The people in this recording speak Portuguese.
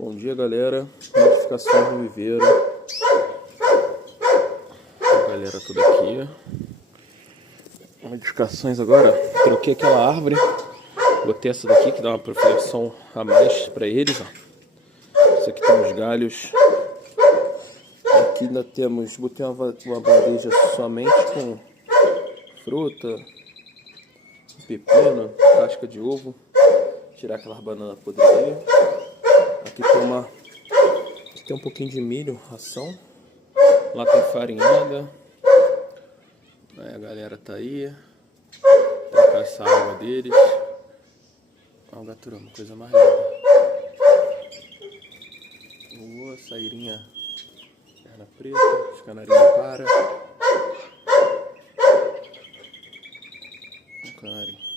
Bom dia, galera. Modificações no viveiro. A galera toda aqui. Modificações agora. Troquei aquela árvore. Botei essa daqui que dá uma proteção a mais para eles. Ó. Isso aqui tem os galhos. Aqui ainda temos. Botei uma bandeja somente com fruta, pepino, casca de ovo. Tirar aquelas bananas podridinhas. Aqui tem um pouquinho de milho, ração. Lá tem farinhada. Aí a galera tá aí. Trocar essa água deles. Olha o gaturama, coisa mais linda. Boa, sairinha, perna preta, os canarinhos para. O canarinho.